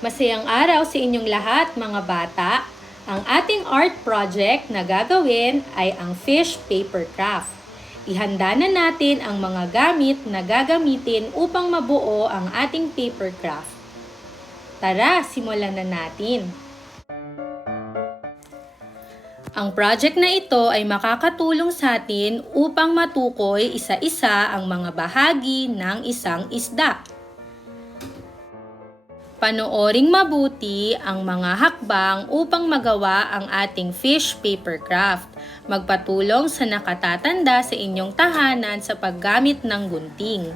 Masayang araw sa inyong lahat mga bata. Ang ating art project na gagawin ay ang fish paper craft. Ihanda na natin ang mga gamit na gagamitin upang mabuo ang ating paper craft. Tara, simulan na natin. Ang project na ito ay makakatulong sa atin upang matukoy isa-isa ang mga bahagi ng isang isda. Panooring mabuti ang mga hakbang upang magawa ang ating fish paper craft. Magpatulong sa nakatatanda sa inyong tahanan sa paggamit ng gunting.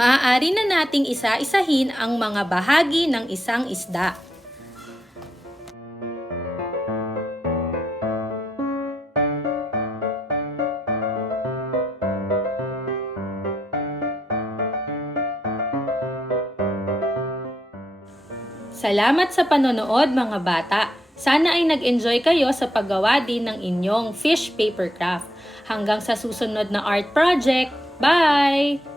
Maaari na nating isa-isahin ang mga bahagi ng isang isda. Salamat sa panonood mga bata. Sana ay nag-enjoy kayo sa paggawa din ng inyong fish paper craft. Hanggang sa susunod na art project. Bye!